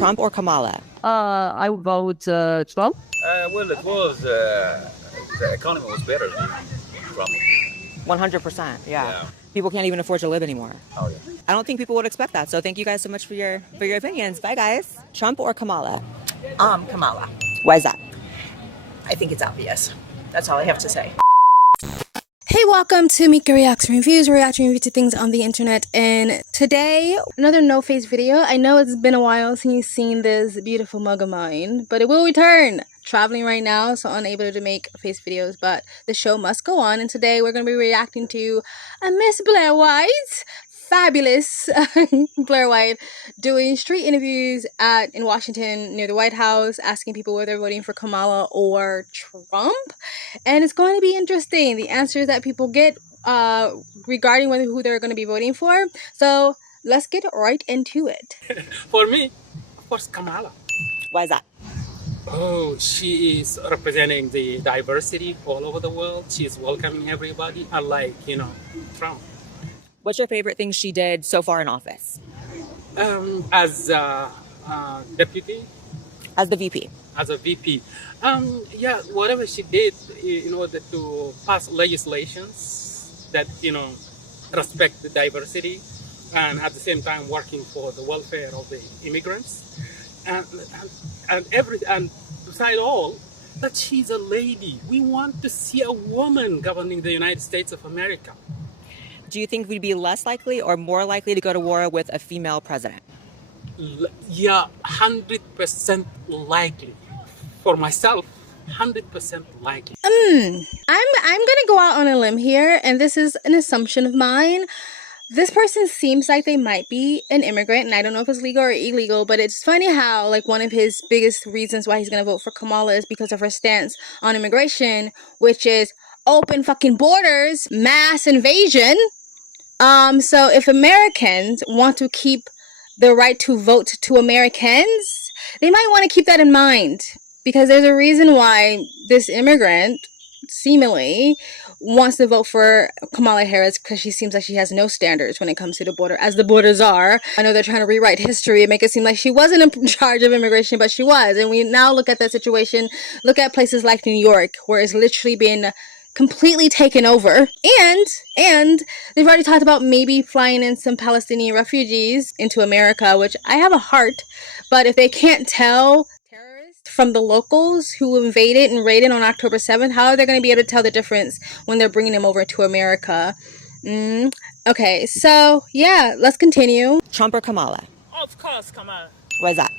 Trump or Kamala? I would vote Trump. Well, it was the economy was better than Trump. 100%. Yeah. Yeah. People can't even afford to live anymore. Oh yeah. I don't think people would expect that. So thank you guys so much for your opinions. Bye, guys. Trump or Kamala? Kamala. Why is that? I think it's obvious. That's all I have to say. Hey, welcome to Mika Reacts and Reviews. We're reacting to things on the internet, and today, another no-face video. I know it's been a while since you've seen this beautiful mug of mine, but it will return. Traveling right now, so unable to make face videos, but the show must go on, and today we're going to be reacting to a Miss Blair White, fabulous Blair White, doing street interviews in Washington near the White House, asking people whether they're voting for Kamala or Trump. And it's going to be interesting, the answers that people get regarding who they're going to be voting for. So let's get right into it. For me, of course, Kamala. Why is that? Oh, she is representing the diversity all over the world. She is welcoming everybody, unlike, Trump. What's your favorite thing she did so far in office? As deputy, As the VP. as a VP. Yeah, whatever she did in order to pass legislations that, respect the diversity and at the same time working for the welfare of the immigrants. And beside all, that she's a lady. We want to see a woman governing the United States of America. Do you think we'd be less likely or more likely to go to war with a female president? Yeah, 100% likely. For myself, 100% likely. I'm gonna go out on a limb here, and this is an assumption of mine. This person seems like they might be an immigrant, and I don't know if it's legal or illegal, but it's funny how, like, one of his biggest reasons why he's gonna vote for Kamala is because of her stance on immigration, which is open fucking borders, mass invasion. So if Americans want to keep the right to vote to Americans, they might want to keep that in mind, because there's a reason why this immigrant seemingly wants to vote for Kamala Harris, because she seems like she has no standards when it comes to the border, as the borders are. I know they're trying to rewrite history and make it seem like she wasn't in charge of immigration, but she was. And we now look at that situation, look at places like New York, where it's literally been completely taken over, and they've already talked about maybe flying in some Palestinian refugees into America, which I have a heart, but if they can't tell terrorists from the locals who invaded and raided on October 7th, how are they going to be able to tell the difference when they're bringing them over to America? Okay, so yeah, let's continue. Trump or Kamala? Of course, Kamala. Why is that?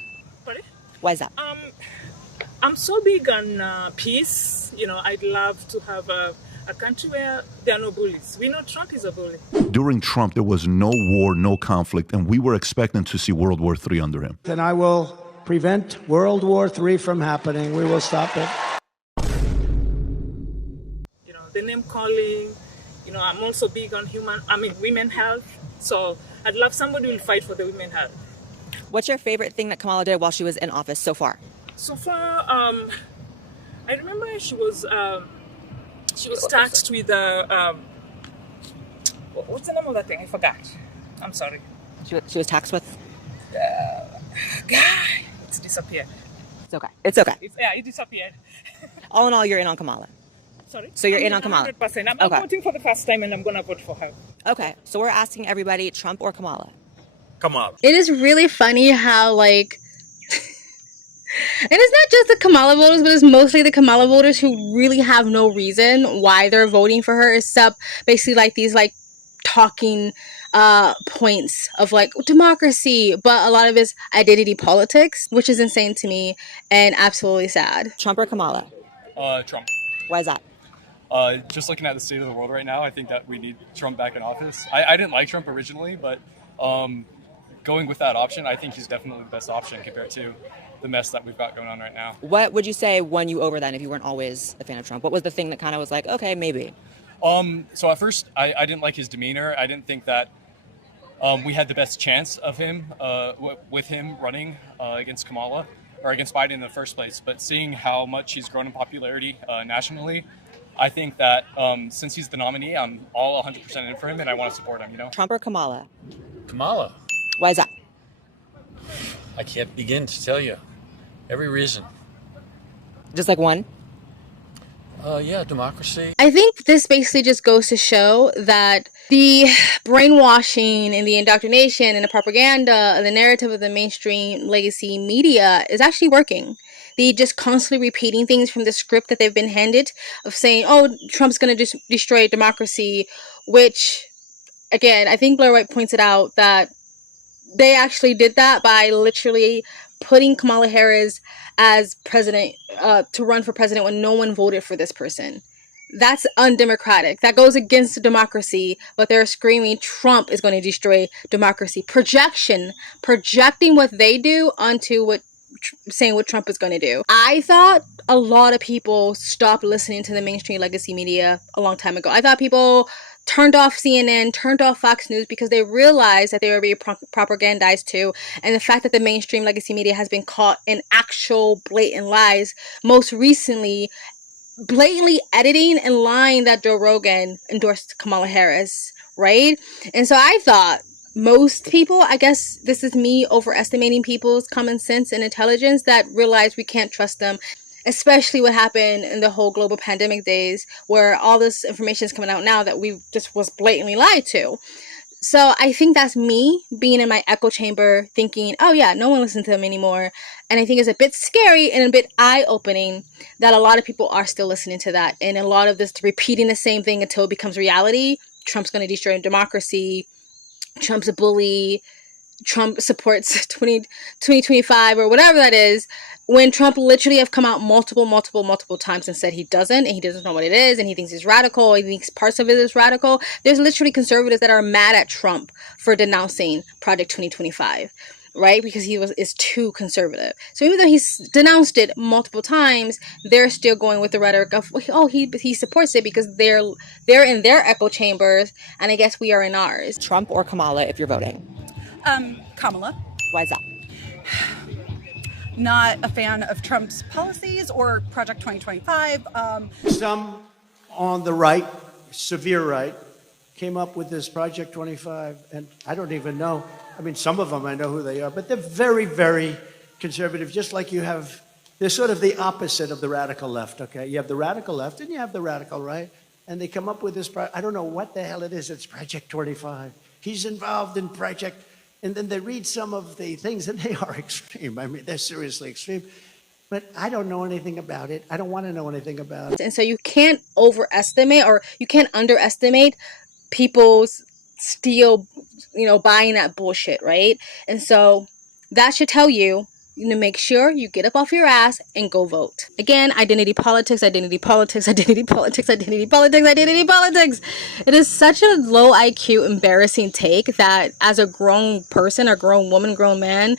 Sorry? Why is that? I'm so big on peace. I'd love to have a country where there are no bullies. We know Trump is a bully. During Trump, there was no war, no conflict, and we were expecting to see World War III under him. And I will prevent World War III from happening. We will stop it. The name calling. I'm also big on women health. So I'd love somebody who will fight for the women health. What's your favorite thing that Kamala did while she was in office so far? So far, I remember she was taxed with what's the name of that thing? I forgot. I'm sorry. She was taxed with? It's disappeared. It's okay. It's okay. It disappeared. All in all, you're in on Kamala. Sorry? So you're in on Kamala? 100%. I'm Okay. voting for the first time, and I'm going to vote for her. Okay, so we're asking everybody, Trump or Kamala? Kamala. It is really funny how, like, and it's not just the Kamala voters, but it's mostly the Kamala voters who really have no reason why they're voting for her, except basically like these like talking points of like democracy, but a lot of it's identity politics, which is insane to me and absolutely sad. Trump or Kamala? Trump. Why is that? Just looking at the state of the world right now, I think that we need Trump back in office. I didn't like Trump originally, but going with that option, I think he's definitely the best option compared to the mess that we've got going on right now. What would you say won you over then if you weren't always a fan of Trump? What was the thing that kind of was like, okay, maybe? So at first, I didn't like his demeanor. I didn't think that we had the best chance of him with him running against Kamala or against Biden in the first place. But seeing how much he's grown in popularity nationally, I think that since he's the nominee, I'm all 100% in for him, and I want to support him. Trump or Kamala? Kamala. Why is that? I can't begin to tell you. Every reason. Just like one? Yeah, democracy. I think this basically just goes to show that the brainwashing and the indoctrination and the propaganda and the narrative of the mainstream legacy media is actually working. They just constantly repeating things from the script that they've been handed of saying, oh, Trump's going to destroy democracy, which, again, I think Blair White pointed out that they actually did that by literally putting Kamala Harris as president to run for president when no one voted for this person. That's undemocratic. That goes against democracy, but they're screaming Trump is going to destroy democracy. Projecting what they do onto saying what Trump is going to do. I thought a lot of people stopped listening to the mainstream legacy media a long time ago. I thought people turned off CNN, turned off Fox News because they realized that they were being propagandized too. And the fact that the mainstream legacy media has been caught in actual blatant lies, most recently blatantly editing and lying that Joe Rogan endorsed Kamala Harris, right? And so I thought most people, I guess this is me overestimating people's common sense and intelligence, that realize we can't trust them, especially what happened in the whole global pandemic days where all this information is coming out now that we just was blatantly lied to. So I think that's me being in my echo chamber thinking, oh yeah, no one listens to them anymore. And I think it's a bit scary and a bit eye-opening that a lot of people are still listening to that. And a lot of this repeating the same thing until it becomes reality. Trump's going to destroy democracy. Trump's a bully. Trump supports 2025 or whatever that is, when Trump literally have come out multiple times and said he doesn't, and he doesn't know what it is, and he thinks it's radical, he thinks parts of it is radical. There's literally conservatives that are mad at Trump for denouncing Project 2025, right? Because is too conservative. So even though he's denounced it multiple times, they're still going with the rhetoric of, oh, he supports it because they're in their echo chambers, and I guess we are in ours. Trump or Kamala if you're voting? Kamala. Why is that? Not a fan of Trump's policies or Project 2025. Some on the right, severe right, came up with this Project 25, and I don't even know. I mean, some of them I know who they are, but they're very, very conservative, just like you have. They're sort of the opposite of the radical left, okay? You have the radical left and you have the radical right, and they come up with this, I don't know what the hell it is, it's Project 25. He's involved in Project. And then they read some of the things, and they are extreme. I mean, they're seriously extreme. But I don't know anything about it. I don't want to know anything about it. And so you can't overestimate or you can't underestimate people's still, buying that bullshit, right? And so that should tell you, make sure you get up off your ass and go vote. Again, identity politics. It is such a low IQ, embarrassing take that as a grown person, a grown woman, grown man,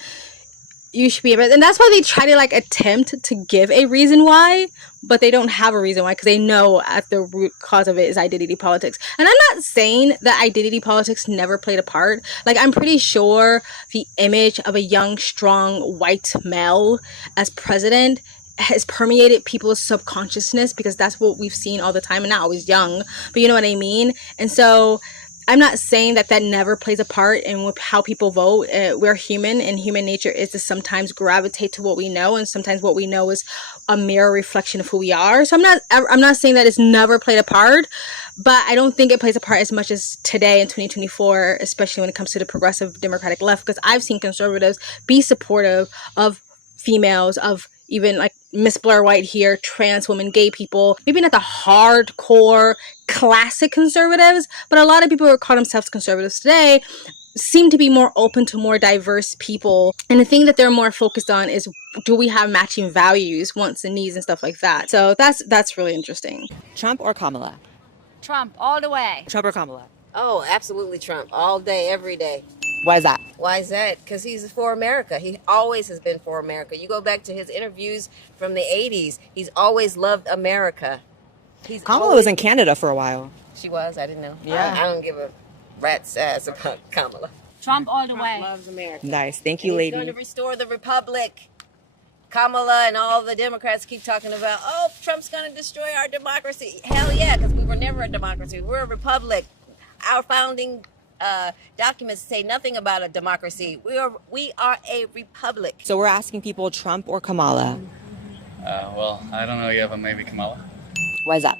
you should be able, and that's why they try to attempt to give a reason why, but they don't have a reason why because they know at the root cause of it is identity politics. And I'm not saying that identity politics never played a part. I'm pretty sure the image of a young, strong, white male as president has permeated people's subconsciousness because that's what we've seen all the time, and not always young, but you know what I mean? And so I'm not saying that never plays a part in how people vote. We're human, and human nature is to sometimes gravitate to what we know, and sometimes what we know is a mirror reflection of who we are. So I'm not saying that it's never played a part, but I don't think it plays a part as much as today in 2024, especially when it comes to the progressive Democratic left, because I've seen conservatives be supportive of females, of even Miss Blair White here, trans women, gay people, maybe not the hardcore classic conservatives, but a lot of people who call themselves conservatives today seem to be more open to more diverse people. And the thing that they're more focused on is, do we have matching values, wants and needs and stuff like that? So that's really interesting. Trump or Kamala? Trump, all the way. Trump or Kamala? Oh, absolutely Trump. All day, every day. Why is that? Why is that? Because he's for America. He always has been for America. You go back to his interviews from the 80s. He's always loved America. Kamala was in Canada for a while. She was? I didn't know. Yeah. I don't give a rat's ass about Kamala. Trump all the way. Loves America. Nice. Thank you, lady. He's going to restore the republic. Kamala and all the Democrats keep talking about, oh, Trump's going to destroy our democracy. Hell yeah, because we were never a democracy. We're a republic. Our founding documents say nothing about a democracy. We are a republic. So we're asking people Trump or Kamala. Well, I don't know yet, but maybe Kamala. Why is that?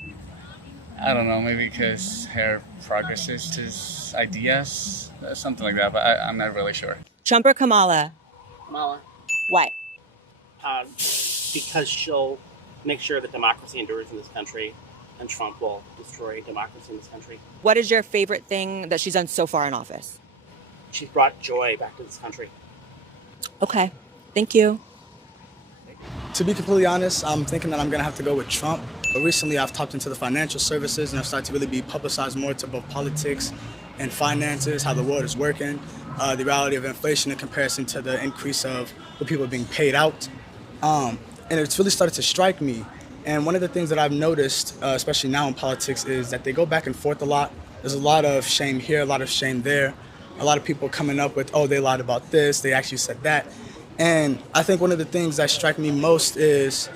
I don't know, maybe because her progressist ideas, something like that, but I'm not really sure. Trump or Kamala? Kamala. Why? Because she'll make sure that democracy endures in this country, and Trump will destroy democracy in this country. What is your favorite thing that she's done so far in office? She's brought joy back to this country. Okay, thank you. To be completely honest, I'm thinking that I'm going to have to go with Trump. But recently I've tapped into the financial services and I've started to really be publicized more to both politics and finances, how the world is working, the reality of inflation in comparison to the increase of what people are being paid out. And it's really started to strike me. And one of the things that I've noticed, especially now in politics, is that they go back and forth a lot. There's a lot of shame here, a lot of shame there. A lot of people coming up with, oh, they lied about this, they actually said that. And I think one of the things that strike me most is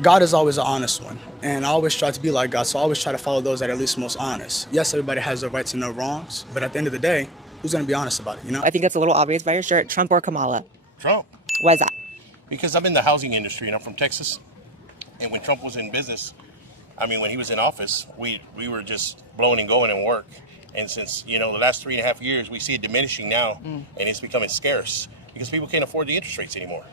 God is always an honest one. And I always try to be like God, so I always try to follow those that are at least most honest. Yes, everybody has the right to know wrongs, but at the end of the day, who's going to be honest about it, you know? I think that's a little obvious by your shirt. Trump or Kamala? Trump. Why is that? Because I'm in the housing industry and I'm from Texas. And when Trump was in business, I mean, when he was in office, we were just blowing and going and work. And since, the last 3.5 years, we see it diminishing now, and it's becoming scarce because people can't afford the interest rates anymore.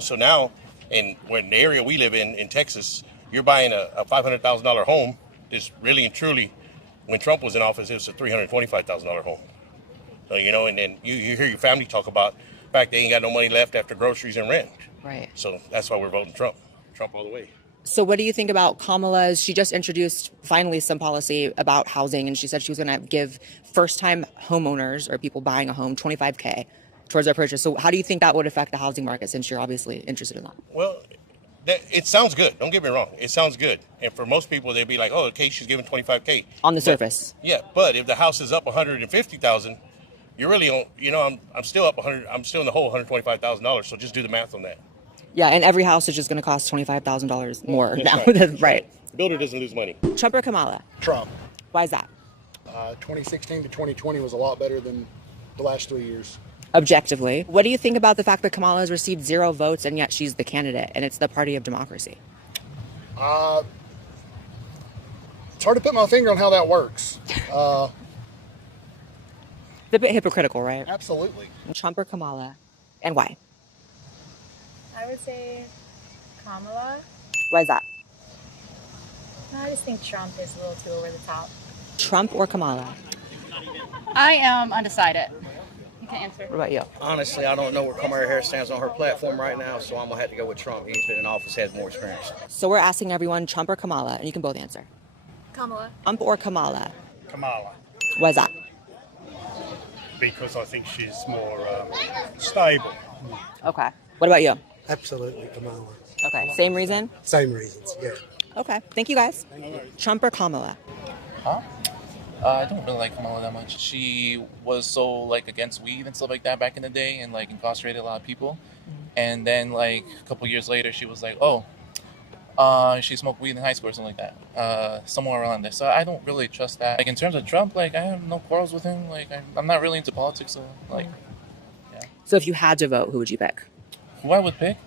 So now, in the area we live in Texas, you're buying a $500,000 home. Just really and truly, when Trump was in office, it was a $325,000 home. So, and then you hear your family talk about the fact they ain't got no money left after groceries and rent. Right. So that's why we're voting Trump. Trump all the way. So what do you think about Kamala's? She just introduced finally some policy about housing, and she said she was going to give first-time homeowners or people buying a home $25K towards their purchase. So how do you think that would affect the housing market, since you're obviously interested in that? Well, it sounds good. Don't get me wrong. It sounds good. And for most people, they'd be like, oh, okay, she's giving $25K. On the surface. Yeah, but if the house is up $150,000, you're really on, I'm still up I'm still in the hole $125,000. So just do the math on that. Yeah, and every house is just going to cost $25,000 more now. Right. Right. The builder doesn't lose money. Trump or Kamala? Trump. Why is that? 2016 to 2020 was a lot better than the last 3 years. Objectively. What do you think about the fact that Kamala has received 0 votes and yet she's the candidate and it's the party of democracy? It's hard to put my finger on how that works. It's a bit hypocritical, right? Absolutely. Trump or Kamala? And why? I would say Kamala. Why is that? I just think Trump is a little too over the top. Trump or Kamala? I am undecided. You can answer. What about you? Honestly, I don't know where Kamala Harris stands on her platform right now, so I'm going to have to go with Trump. He's been in office, has more experience. So we're asking everyone Trump or Kamala, and you can both answer. Kamala. Trump or Kamala? Kamala. Why is that? Because I think she's more stable. Okay. What about you? Absolutely, Kamala. Okay. Same reason? Same reasons, yeah. Okay. Thank you, guys. Trump or Kamala? Huh? I don't really like Kamala that much. She was so against weed and stuff like that back in the day, and incarcerated a lot of people. And then a couple years later, she was like, oh, she smoked weed in high school or something like that, somewhere around there. So I don't really trust that. In terms of Trump, I have no quarrels with him. I'm not really into politics, so yeah. So if you had to vote, who would you pick? Who I would pick?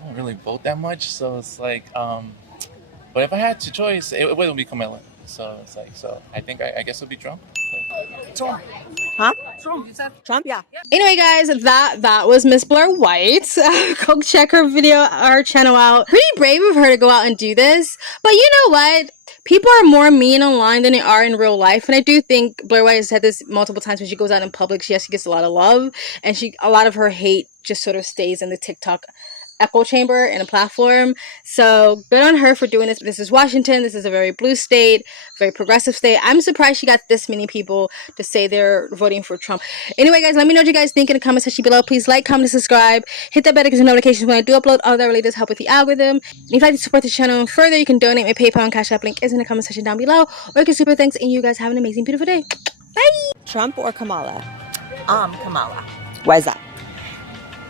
I don't really vote that much, so it's but if I had to choice, it wouldn't be Kamala. So it's so I think I guess it would be Trump. Trump. Huh? Trump. You said Trump, yeah. Anyway, guys, that was Miss Blair White. Go check her channel out. Pretty brave of her to go out and do this. But you know what? People are more mean online than they are in real life. And I do think Blair White has said this multiple times when she goes out in public. She gets a lot of love. And a lot of her hate just sort of stays in the TikTok echo chamber and a platform. So good on her for doing this. This is Washington. This is a very blue state, very progressive state. I'm surprised she got this many people to say they're voting for Trump. Anyway, guys, let me know what you guys think in the comment section below. Please like, comment, and subscribe. Hit that bell to get notifications when I do upload. All that really does help with the algorithm. And if you'd like to support the channel further, you can donate. My PayPal and Cash App link is in the comment section down below. Or you can super thanks, and you guys have an amazing, beautiful day. Bye! Trump or Kamala? Kamala. Why is that?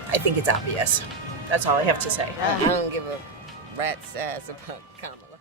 I think it's obvious. That's all I have to say. I don't give a rat's ass about Kamala.